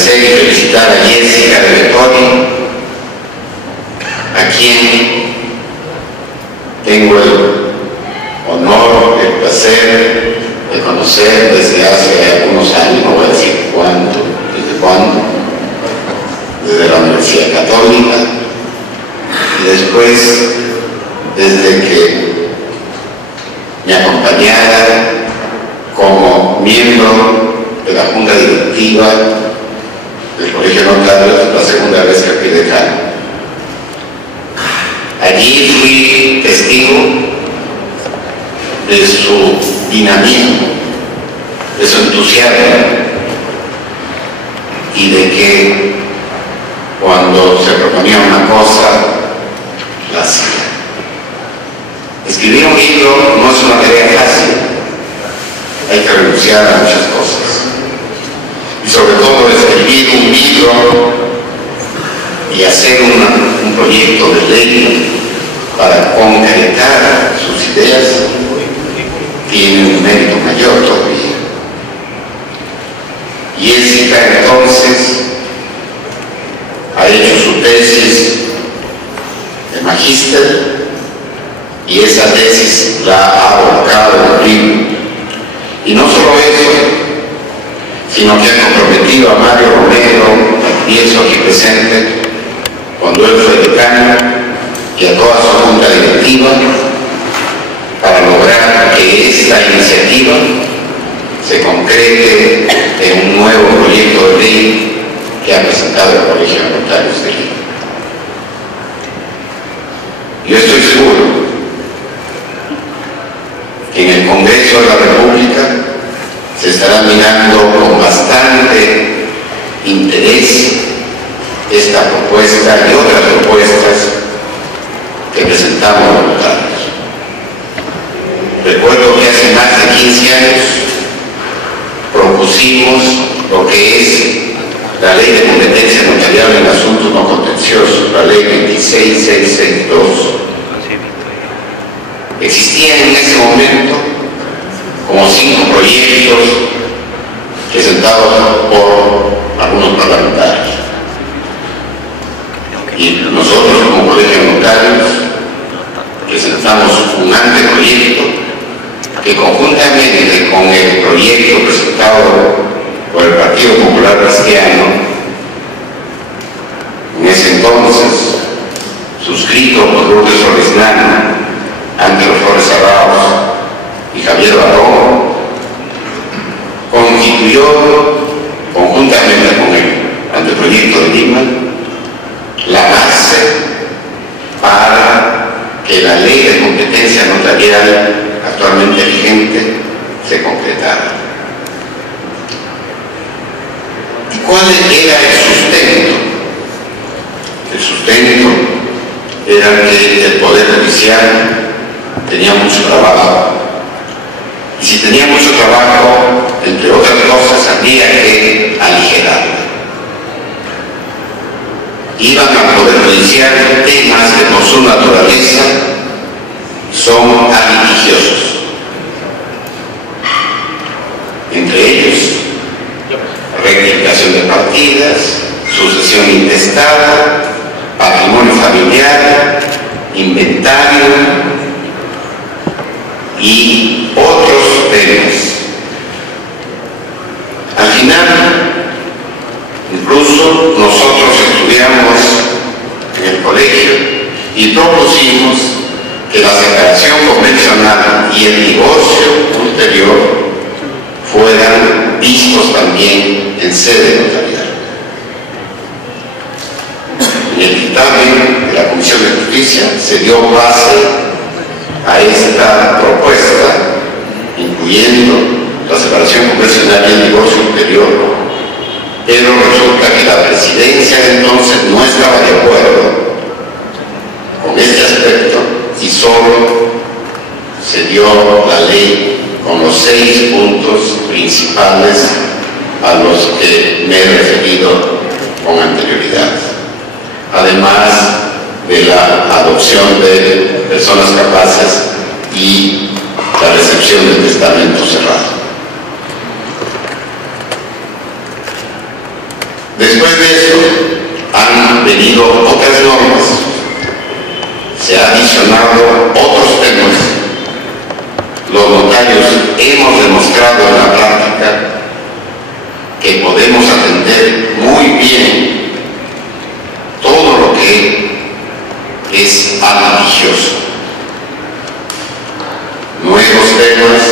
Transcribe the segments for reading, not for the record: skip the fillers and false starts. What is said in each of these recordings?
agradecer y felicitar a Jessica de Betoni, a quien tengo el honor, el placer de conocer desde hace algunos años, no voy a decir cuánto, desde cuándo, desde la Universidad Católica, y después desde que me acompañara como miembro de la Junta Directiva del Colegio de Notarios, la segunda vez que fui decano. Allí fui testigo de su dinamismo, de su entusiasmo, y de que cuando se proponía una cosa, la hacía. Escribir un libro no es una tarea fácil, hay que renunciar a muchas cosas. Y sobre todo escribir un libro y hacer un proyecto de ley para concretar sus ideas tiene un mérito mayor todavía. Jessica entonces ha hecho su tesis de magíster y esa tesis la ha volcado en el libro. Y no solo eso, sino que ha comprometido a Mario Romero, pienso aquí presente, cuando él fue decano, y a toda su junta directiva, para lograr que esta iniciativa se concrete en un nuevo proyecto de ley que ha presentado el Colegio de Notarios de Lima. Yo estoy seguro que en el Congreso de la República se estará mirando con bastante interés esta propuesta y otras propuestas que presentamos los notarios. Recuerdo que hace más de 15 años propusimos lo que es la Ley de Competencia Notarial en Asuntos No Contenciosos, la Ley 26662. Existían en ese momento como 5 proyectos presentados por algunos parlamentarios. Y nosotros como Colegio de Notarios presentamos un anteproyecto que conjuntamente con el proyecto presentado por el Partido Popular Cristiano, en ese entonces suscrito por Lourdes Floresnano, Ángelo Flores Arauz y Javier Barón, constituyó conjuntamente con el anteproyecto de Lima la base para que la ley de competencia notarial actualmente vigente se concretara. ¿Y cuál era el sustento? El sustento era que el Poder Judicial tenía mucho trabajo. Y si tenía mucho trabajo, entre otras cosas, había que aligerarlo. Iban al Poder Judicial temas que por su naturaleza son litigiosos. Entre ellos, rectificación de partidas, sucesión intestada, patrimonio familiar, inventario y otros temas. Al final, incluso nosotros estudiamos en el colegio y propusimos que la separación convencional y el divorcio ulterior fueran vistos también en sede notarial. En el dictamen de la Comisión de Justicia se dio base a esta propuesta, incluyendo la separación convencional y el divorcio ulterior, pero resulta que la presidencia de entonces no estaba de acuerdo con este aspecto y solo se dio la ley con los 6 puntos principales a los que me he referido con anterioridad, además de la adopción de personas capaces y la recepción del testamento cerrado. intervenido otras normas, se han adicionado otros temas. Los notarios hemos demostrado en la práctica que podemos atender muy bien todo lo que es litigioso. Nuevos temas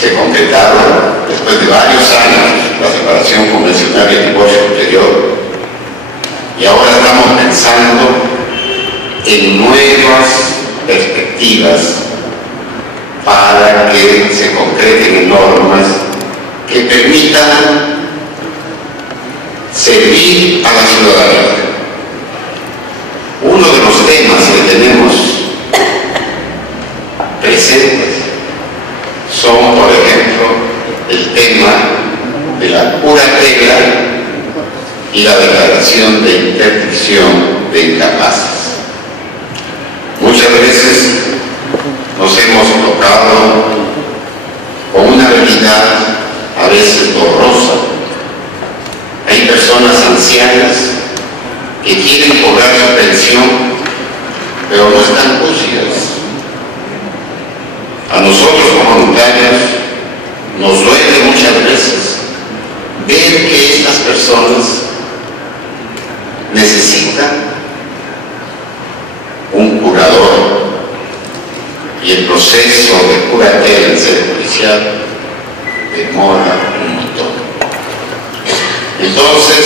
se concretaron después de varios años, la separación convencional y el divorcio ulterior, y ahora estamos pensando en nuevas perspectivas para que se concreten en normas que permitan servir a la ciudadanía. Uno de los temas que tenemos presentes son, por ejemplo, el tema de la curatela y la declaración de interdicción de incapaces. Muchas veces nos hemos tocado con una realidad a veces borrosa. Hay personas ancianas que quieren cobrar su pensión, pero no están lúcidas. A nosotros como notarios nos duele muchas veces ver que estas personas necesitan un curador y el proceso de curatela en sede judicial demora un montón. Entonces,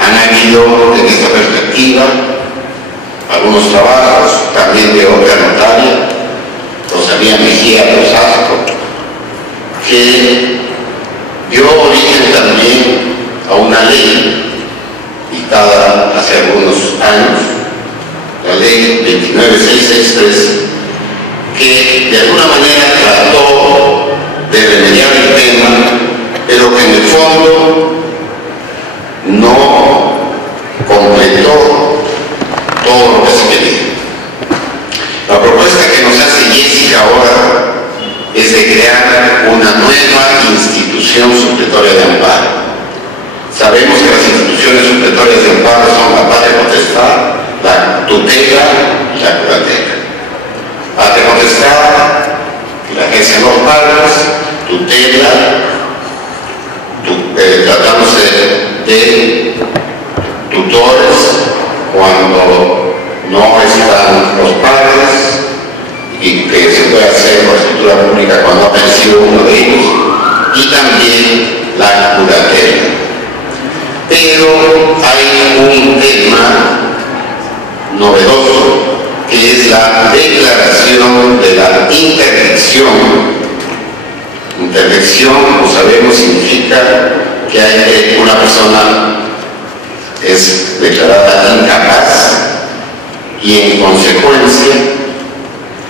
han habido en esta perspectiva algunos trabajos también de otra notaria, Rosalía Mejía Rosasco, que dio origen también a una ley dictada hace algunos años, la ley 29663, que de alguna manera trató de remediar el tema, pero que en el fondo no completó todo lo que se quería. La propuesta que nos hace Jessica ahora es de crear una nueva institución supletoria de amparo. Sabemos que las instituciones supletorias de amparo son la patria potestad, la tutela y la curatela. Patria potestad, que la ejercen los padres; tutela, tratándose de tutores cuando no están los padres, y que se puede hacer por escritura pública cuando ha perecido uno de ellos, y también la curatela. Pero hay un tema novedoso, que es la declaración de la interdicción. Interdicción, como sabemos, significa que una persona es declarada incapaz y en consecuencia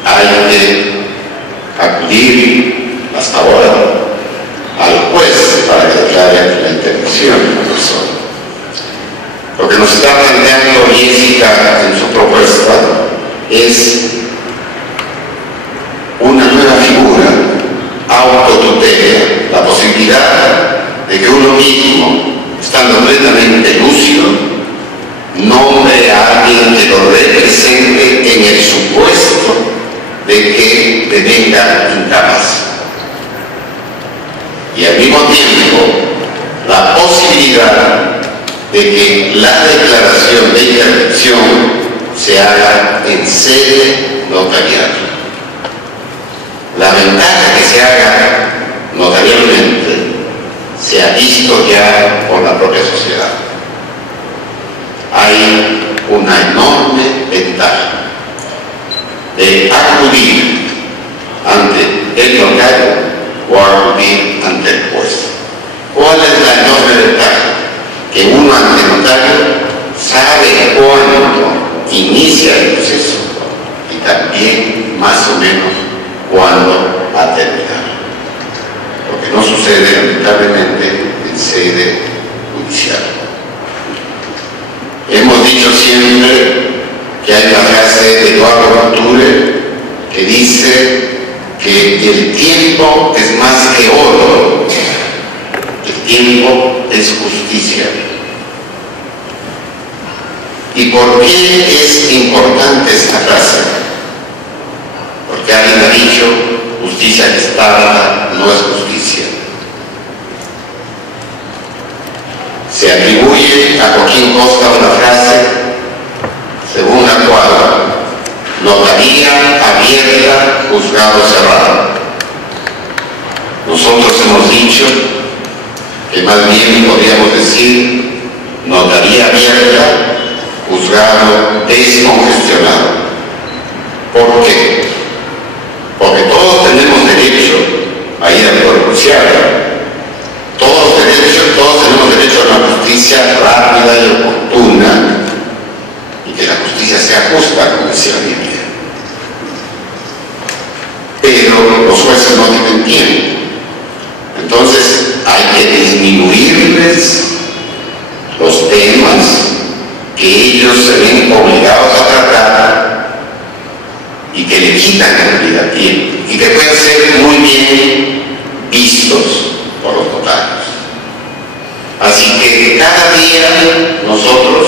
hay que acudir hasta ahora al juez para que declare la interdicción de la persona. Lo que nos está planteando Jessica en su propuesta es una nueva figura, autotutela, la posibilidad de que uno mismo, estando plenamente lúcido, nombre a alguien que lo represente en el supuesto de que devenga incapaz. Y al mismo tiempo, la posibilidad de que la declaración de interdicción se haga en sede notarial. La ventaja que se haga notarialmente se ha visto ya por la propia sociedad. Hay una enorme ventaja de acudir ante el notario o acudir ante el juez. ¿Cuál es la enorme ventaja? Que uno ante el notario sabe cuándo inicia el proceso y también más o menos cuándo va a terminar. Lo que no sucede lamentablemente en sede judicial. Hemos dicho siempre que hay una frase de Eduardo Couture que dice que el tiempo es más que oro, el tiempo es justicia. por qué es importante esta frase? Porque alguien ha dicho, justicia que es tarda no es justicia. Se atribuye a Joaquín Costa una frase según la cual notaría abierta, juzgado cerrado. Nosotros hemos dicho que más bien podríamos decir notaría abierta, juzgado descongestionado. ¿Por qué? Porque todos tenemos derecho a ir al Poder Judicial. Todos tenemos derecho a una justicia rápida y oportuna, y que la justicia sea justa, como decía la Biblia. Pero los jueces no tienen tiempo. Entonces hay que disminuirles los temas que ellos se ven obligados a tratar y que le quitan en realidad tiempo y que pueden ser muy bien vistos por los notarios. Así que cada día nosotros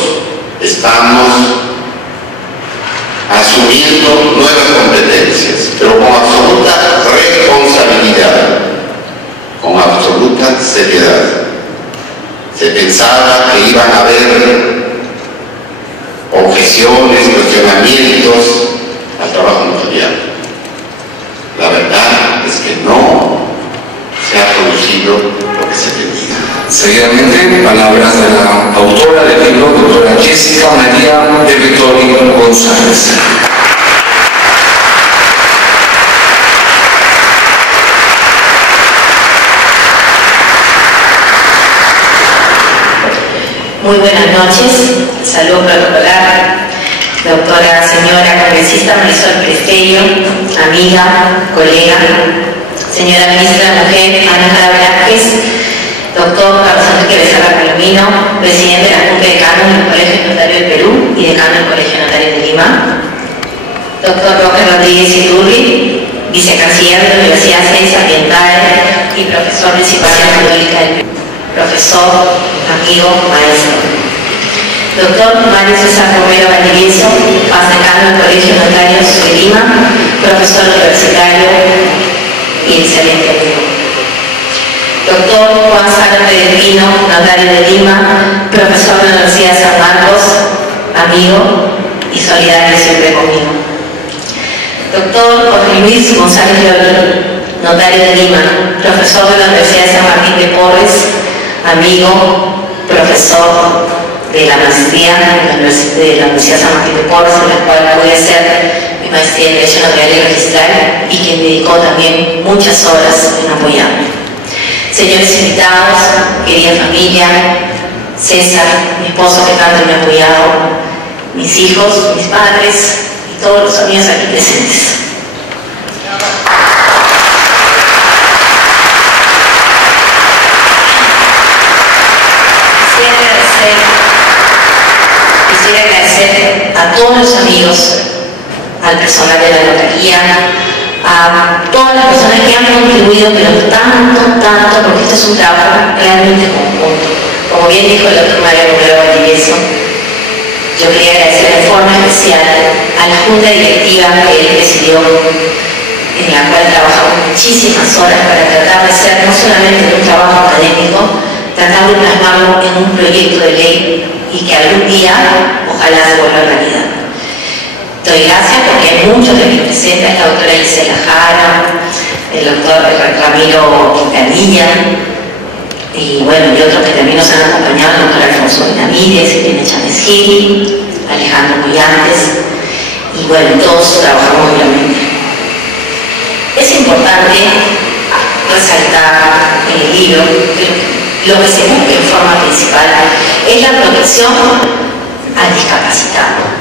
estamos asumiendo nuevas competencias, pero con absoluta responsabilidad, con absoluta seriedad. Se pensaba que iban a haber objeciones, cuestionamientos al trabajo notarial. La verdad es que no se ha producido lo que se tenía. Seguidamente, palabras de la autora del libro, doctora Jessica María de Vittorio González. Muy buenas noches, salud protocolar, doctora señora congresista Marisol Presteño, amiga, colega, señora ministra de Mujer, Ana Jara Velázquez, doctor Carlos Enrique Becerra Palomino, presidente de la Junta de Decanos del Colegio Notario del Perú y decano del Colegio Notario de Lima, doctor Roger Rodríguez Iturri, vicecanciller de la Universidad de Ciencias Ambientales y profesor principal de la Católica del Perú, profesor, amigo, maestro. Doctor Mario César Romero Valdivieso, decano del Colegio Notarios de Lima, profesor universitario y excelente amigo. Doctor Juan Sala Peregrino, notario de Lima, profesor de la Universidad de San Marcos, amigo y solidario siempre conmigo. Doctor Jorge Luis González Leolín, notario de Lima, profesor de la Universidad de San Martín de Porres, amigo, profesor de la maestría de la Universidad de San Martín de Porres, en la cual pude hacer mi maestría en Derecho Notarial y Registral, y quien me dedicó también muchas horas en apoyarme. Señores invitados, querida familia, César, mi esposo que tanto me ha apoyado, mis hijos, mis padres y todos los amigos aquí presentes. Quisiera agradecer a todos los amigos, al personal de la notaría, a todas las personas que han contribuido, pero tanto, porque este es un trabajo realmente conjunto. Como bien dijo el doctor Mario Romero Valdivieso, yo quería agradecer de forma especial a la junta directiva que él presidió, en la cual trabajamos muchísimas horas para tratar de ser no solamente un trabajo académico, tratar de plasmarlo en un proyecto de ley y que algún día ojalá se vuelva realidad. Doy gracias porque hay muchos de mis presentes, la doctora Gisela Jara, el doctor Ramiro Quintanilla, y bueno, y otros que también nos han acompañado, el doctor Alfonso Benavides, Irene Chávez Gil, Alejandro Mullantes, y bueno, todos trabajamos duramente. Es importante resaltar en el libro que lo que se busca en forma principal es la protección al discapacitado.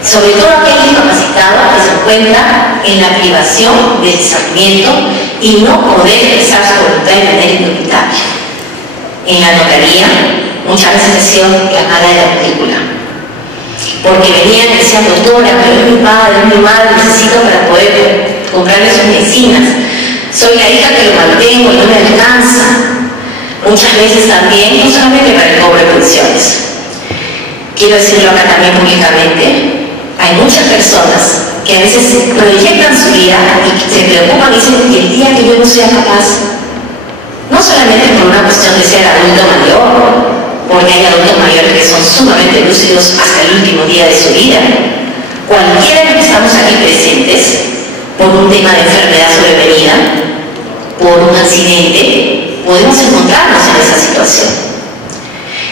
Sobre todo aquel discapacitado que se encuentra en la privación del discernimiento y no poder expresar su voluntad de manera indubitable. En la notaría muchas veces ha sido llamada de la película, porque venían y decían, doctora, pero es mi padre, es mi madre, necesito para poder comprarle sus medicinas, soy la hija que lo mantengo y no me alcanza. Muchas veces también, no solamente para el cobro de pensiones, quiero decirlo acá también públicamente, hay muchas personas que a veces proyectan su vida y se preocupan y dicen que el día que yo no sea capaz, no solamente por una cuestión de ser adulto mayor, porque hay adultos mayores que son sumamente lúcidos hasta el último día de su vida. Cualquiera de los que estamos aquí presentes, por un tema de enfermedad sobrevenida, por un accidente, podemos encontrarnos en esa situación.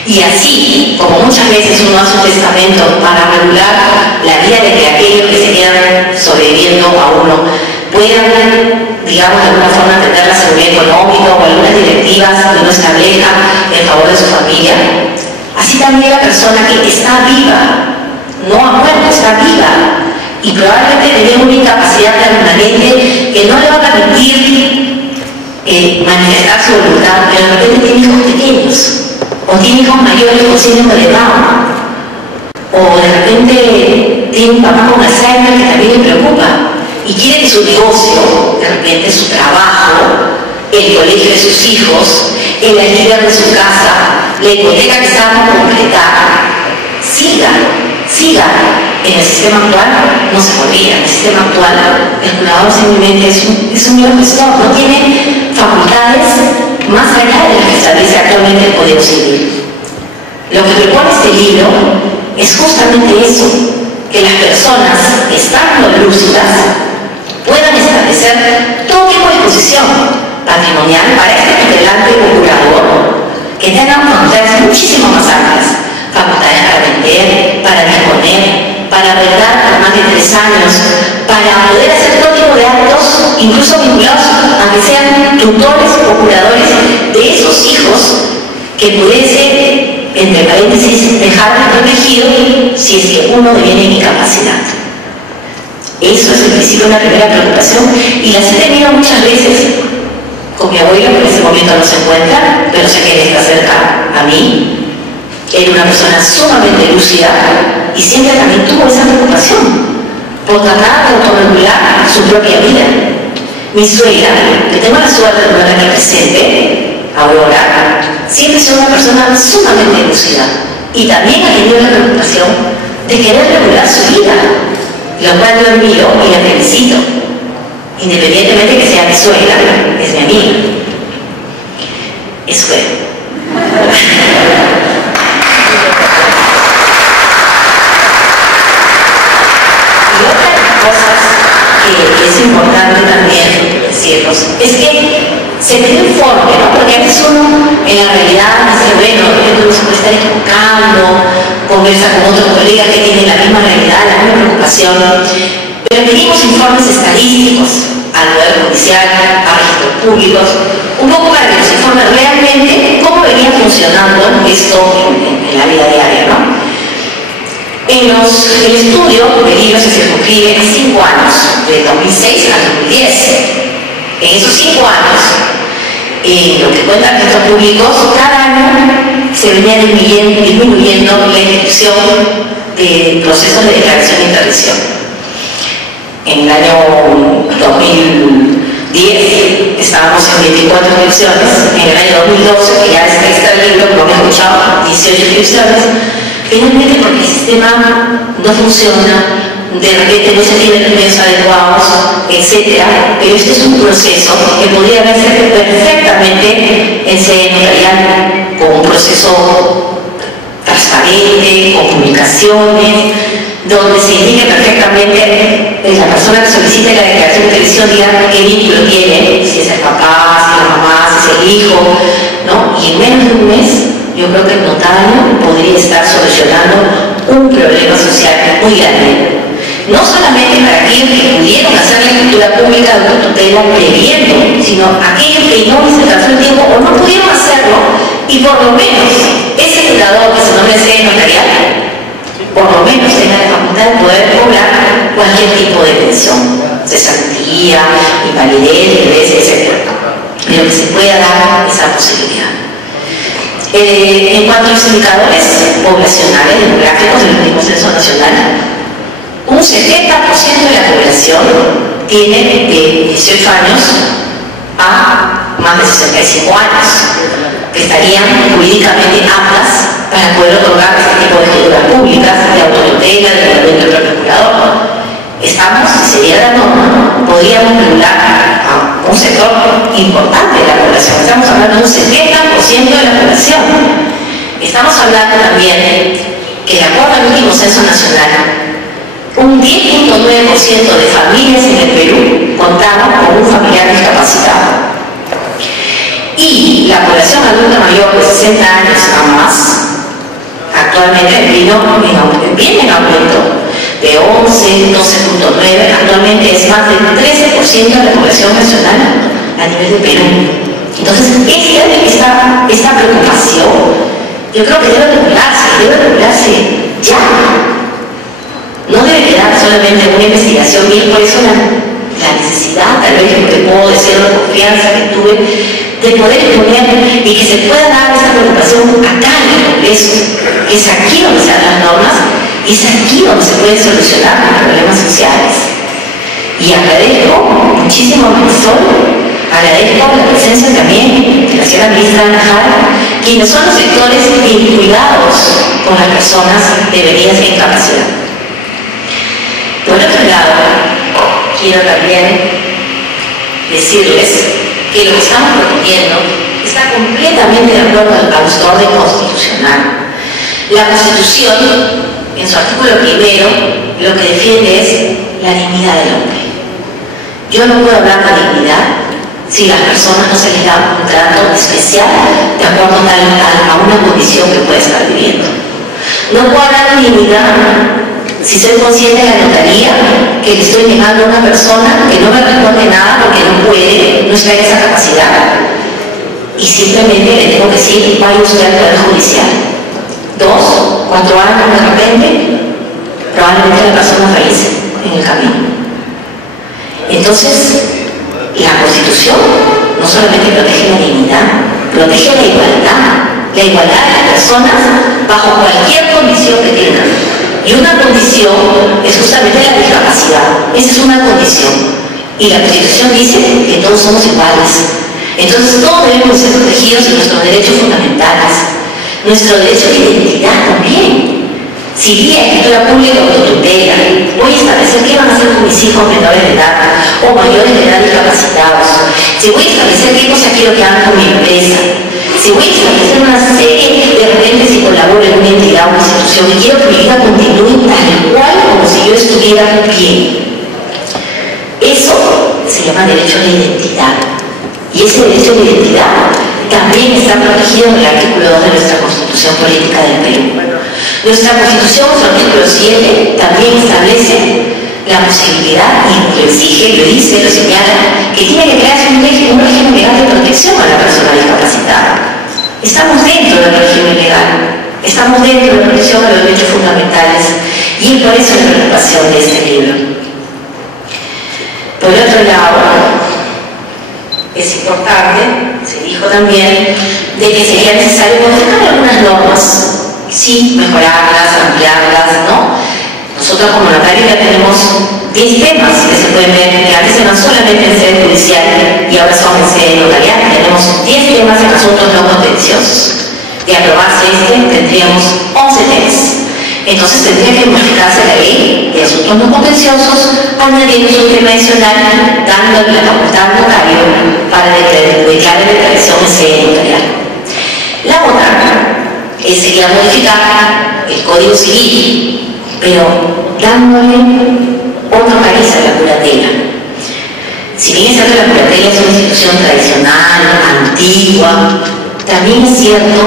Y así, como muchas veces uno hace un testamento para regular la vida de que aquellos que se quedan sobreviviendo a uno puedan, digamos, de alguna forma tener la seguridad económica o algunas directivas que uno establezca en favor de su familia, así también la persona que está viva, no ha muerto, está viva, y probablemente tiene una incapacidad permanente que no le va a permitir manifestar su voluntad, pero de repente tiene hijos pequeños, o tiene hijos mayores con síndrome de Down, o de repente tiene un papá con Alzheimer que también le preocupa, y quiere que su negocio, de repente su trabajo, el colegio de sus hijos, el alquiler de su casa, la hipoteca que está por completar, siga. En el sistema actual no se podría. En el sistema actual el curador simplemente es un mero gestor, no tiene facultades más allá de las que establece actualmente el Código Civil. Lo que propone este libro es justamente eso, que las personas, estando lúcidas, puedan establecer todo tipo de disposición patrimonial para este tutelante o curador que tenga facultades muchísimo más amplias, facultades para vender, para disponer, para arreglar por más de 3 años, para poder hacer todo tipo de actos, incluso vinculados a que sean tutores o curadores de esos hijos que pudiese, entre paréntesis, dejar protegido si es que uno deviene en incapacidad. Eso es en principio una primera preocupación, y las he tenido muchas veces con mi abuelo, que en ese momento no se encuentra, pero sé que él está cerca a mí. Era una persona sumamente lúcida y siempre también tuvo esa preocupación por tratar de autorregular su propia vida. Mi suegra, que tengo la suerte de tenerla aquí presente, Aurora, siempre ha sido una persona sumamente lúcida y también ha tenido la preocupación de querer regular su vida, lo cual yo admiro y la felicito, independientemente de que sea mi suegra, es mi amiga. Eso fue. Es importante también decirlos, es que se te informe, ¿no? Porque a veces uno en la realidad dice, bueno, uno se puede estar equivocando, conversa con otros colegas que tienen la misma realidad, la misma preocupación, pero pedimos informes estadísticos al Poder Judicial, a registros públicos, un poco para que nos informen realmente cómo venía funcionando esto en la vida diaria, ¿no? El estudio de libros se circunscribe a 5 años, de 2006 al 2010. En esos 5 años, lo que cuentan registros públicos, cada año se venía disminuyendo la ejecución de procesos de declaración de interdicción. En el año 2010 estábamos en 24 inscripciones, en el año 2012, que ya está el libro, como hemos escuchado, 18 inscripciones. Finalmente, porque el sistema no funciona, de repente no se tienen los medios adecuados, etc. Pero este es un proceso que podría verse perfectamente en sede notarial, con un proceso transparente, con comunicaciones, donde se indique perfectamente la persona que solicite la declaración de televisión diga qué vínculo tiene, si es el papá, si es la mamá, si es el hijo, ¿no? Y en menos de un mes, yo creo que el notario podría estar solucionando un problema social muy grande. No solamente para aquellos que pudieron hacer la escritura pública de autotutela previendo, sino aquellos que no les alcanzó el tiempo o no pudieron hacerlo, y por lo menos ese curador que se nombre sede notarial, por lo menos tenga la facultad de poder cobrar cualquier tipo de pensión, cesantía, invalidez, etc. Pero que se pueda dar esa posibilidad. En cuanto a los indicadores poblacionales demográficos del último censo nacional, un 70% de la población tiene de 18 años a más de 65 años. que estarían jurídicamente aptas para poder otorgar este tipo de escrituras públicas, de autotutela, de reglamento del procurador. Estamos, si sería la norma, podríamos regular a un sector importante de la población. Estamos hablando de un 70% de la población. Estamos hablando también que, de acuerdo al último censo nacional, un 10.9% de familias en el Perú contaban con un familiar discapacitado. Y la población adulta mayor de 60 años a más, actualmente viene en aumento de 11, 12.9, actualmente es más del 13% de la población nacional a nivel de Perú. Entonces, esta preocupación, yo creo que debe regularse ya. No debe quedar solamente en una investigación, y por eso la necesidad, tal vez lo que puedo decir, la confianza que tuve, de poder exponer y que se pueda dar esta preocupación acá en el Congreso, que es aquí donde se dan las normas y es aquí donde se pueden solucionar los problemas sociales. Y agradezco muchísimo a Marisol, agradezco la presencia también de la señora ministra Ana Jara, quienes son los sectores vinculados con las personas devenidas de incapacidad. Por otro lado, quiero también decirles que lo que estamos proponiendo está completamente de acuerdo a nuestro orden constitucional. La Constitución, en su artículo 1, lo que defiende es la dignidad del hombre. Yo no puedo hablar de dignidad si las personas no se les da un trato especial de acuerdo a una condición que puede estar viviendo. No puedo hablar de dignidad si soy consciente de la notaría que le estoy negando a una persona que no me responde nada porque no puede, no está en esa capacidad, y simplemente le tengo que decir, vaya usted al Poder Judicial. 2, 4 años de repente, probablemente la persona fallece en el camino. Entonces, la Constitución no solamente protege la dignidad, protege la igualdad de las personas bajo cualquier condición que tengan. Y una condición es justamente la discapacidad. Esa es una condición. Y la Constitución dice que todos somos iguales. Entonces todos debemos ser protegidos en nuestros derechos fundamentales. Nuestro derecho de identidad también. Si vía escritura pública o de tutela, voy a establecer qué van a hacer con mis hijos menores de edad o mayores de edad discapacitados. Si voy a establecer qué cosa quiero que hagan con mi empresa. Si voy a establecer una serie de repente si colaboro en una entidad o una institución y quiero que mi vida continúe tal cual como si yo estuviera bien. Eso se llama derecho de identidad. Y ese derecho de identidad también está protegido en el artículo 2 de nuestra Constitución Política del Perú. Nuestra Constitución, su artículo 7, también establece la posibilidad, y lo exige, lo dice, lo señala, que tiene que crearse un régimen legal de protección a la persona discapacitada. Estamos dentro del régimen legal, estamos dentro de la protección de los derechos fundamentales, y es por eso la preocupación de este libro. Por otro lado, es importante, se dijo también, de que sería necesario modificar algunas normas, sí, mejorarlas, ampliarlas, ¿no? Nosotros como notarios ya tenemos 10 temas que se pueden ver, que antes eran solamente en sede judicial y ahora son en sede notarial. Tenemos 10 temas en asuntos no contenciosos. De aprobarse tendríamos 11 temas. Entonces tendría que modificarse la ley de asuntos no contenciosos, añadiendo un tema adicional, dándole la facultad al notario para declarar la declaración en sede notarial. La otra sería modificar el Código Civil, pero dándole otro cariz a la curatela. Si bien es cierto que la curatela es una institución tradicional, antigua, también es cierto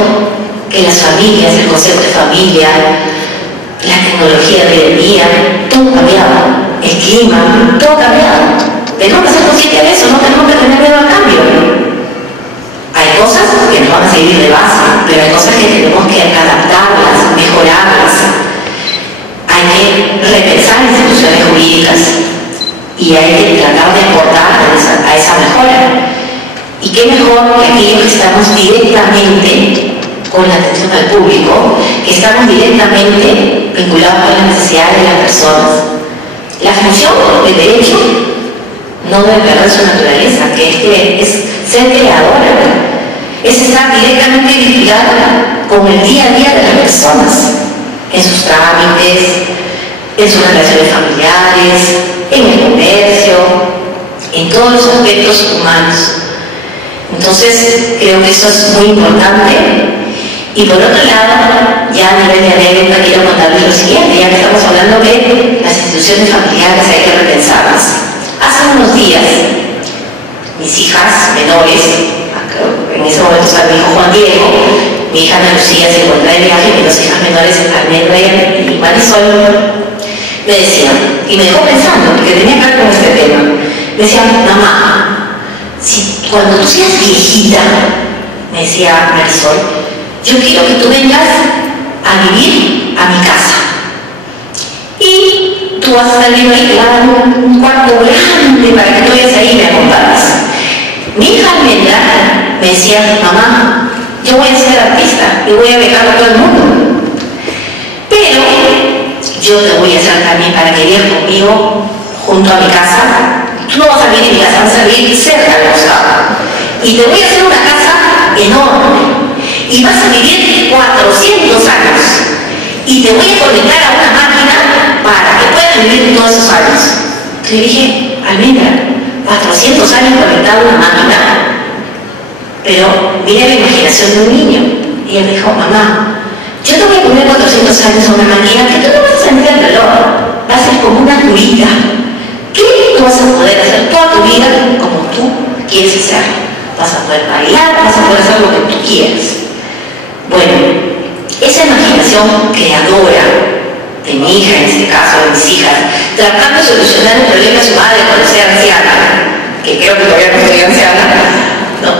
que las familias, el concepto de familia, la tecnología de hoy en día, todo ha cambiado, el clima, todo ha cambiado. Tenemos que ser conscientes de eso, no tenemos que tener miedo al cambio. Hay cosas que nos van a seguir de base, pero hay cosas que tenemos que adaptarlas, mejorarlas. Hay que repensar instituciones jurídicas y hay que tratar de aportar a esa mejora. Y qué mejor que aquellos que estamos directamente con la atención al público, que estamos directamente vinculados con las necesidades de las personas. La función del derecho no debe perder su naturaleza, que es ser creadora, es estar está directamente vinculada con el día a día de las personas, en sus trámites, en sus relaciones familiares, en el comercio, en todos los aspectos humanos. Entonces, creo que eso es muy importante. Y por otro lado, ya a nivel de anécdota, quiero contarles lo siguiente, ya que estamos hablando de las instituciones familiares, hay que repensarlas. Hace unos días, mis hijas menores, en ese momento está mi hijo Juan Diego, mi hija Ana Lucía se encuentra de viaje, mis dos hijas menores, Almendra y Marisol, me decían, y me dejó pensando, porque tenía que ver con este tema, me decían, mamá, si cuando tú seas viejita, me decía Marisol, yo quiero que tú vengas a vivir a mi casa. Y tú vas a estar viendo ahí, un cuarto grande para que tú vayas ahí y me acompañes. Mi hija Almendra me decía, mamá, yo voy a ser artista y voy a viajar a todo el mundo. Pero yo te voy a hacer también para que vivas conmigo junto a mi casa. Tú no vas a vivir en mi casa, vas a vivir cerca del costado. Y te voy a hacer una casa enorme. Y vas a vivir 400 años. Y te voy a conectar a una máquina para que puedas vivir todos esos años. Entonces le dije, Almendra, 400 años conectado a una máquina. Pero mira la imaginación de un niño. Y ella me dijo, mamá, yo te voy a poner 400 años a una máquina que tú no vas a sentir el reloj. Va a ser como una curita. ¿Qué tú vas a poder hacer toda tu vida como tú quieres hacer? Vas a poder bailar, vas a poder hacer lo que tú quieras. Bueno, esa imaginación creadora de mi hija, en este caso, de mis hijas, tratando de solucionar un problema de su madre cuando sea anciana, que creo que todavía no estoy anciana, ¿no?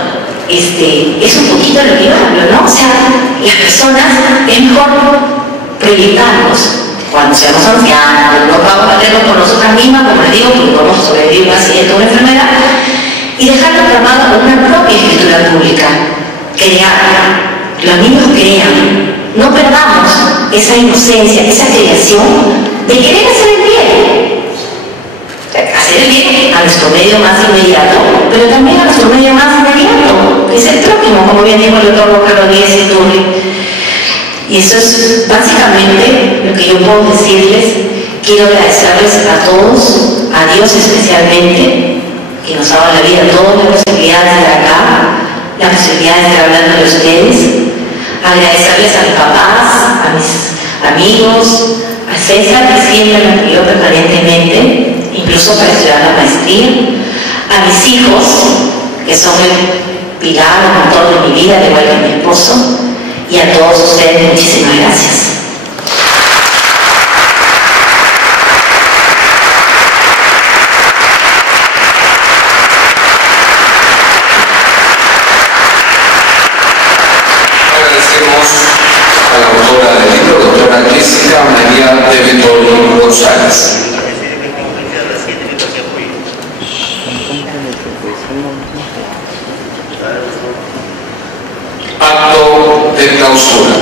Es un poquito lo que yo hablo, ¿no? O sea, las personas es mejor proyectarnos cuando seamos ancianos, no vamos a hacerlo por nosotras mismas, como les digo, porque vamos a sobrevivir a un accidente o una enfermedad, y dejarlo programado con una propia escritura pública, crear. Los niños crean, no perdamos esa inocencia, esa creación de querer hacer el bien. Hacer el bien a nuestro medio más inmediato, pero también a nuestro medio más inmediato, que es el prójimo, como bien dijo el doctor Carlos Díaz Iturri. Y eso es básicamente lo que yo puedo decirles. Quiero agradecerles a todos, a Dios especialmente, que nos ha dado la vida, todas las posibilidades de estar acá, la posibilidad de estar hablando de ustedes. Agradecerles a mis papás, a mis amigos, a César, que siempre me apoyó permanentemente, incluso para estudiar la maestría, a mis hijos, que son el pilar, el motor de mi vida, al igual que mi esposo, y a todos ustedes, muchísimas gracias. A la autora del libro, doctora Jessica María de Vittorio González. Acto de clausura.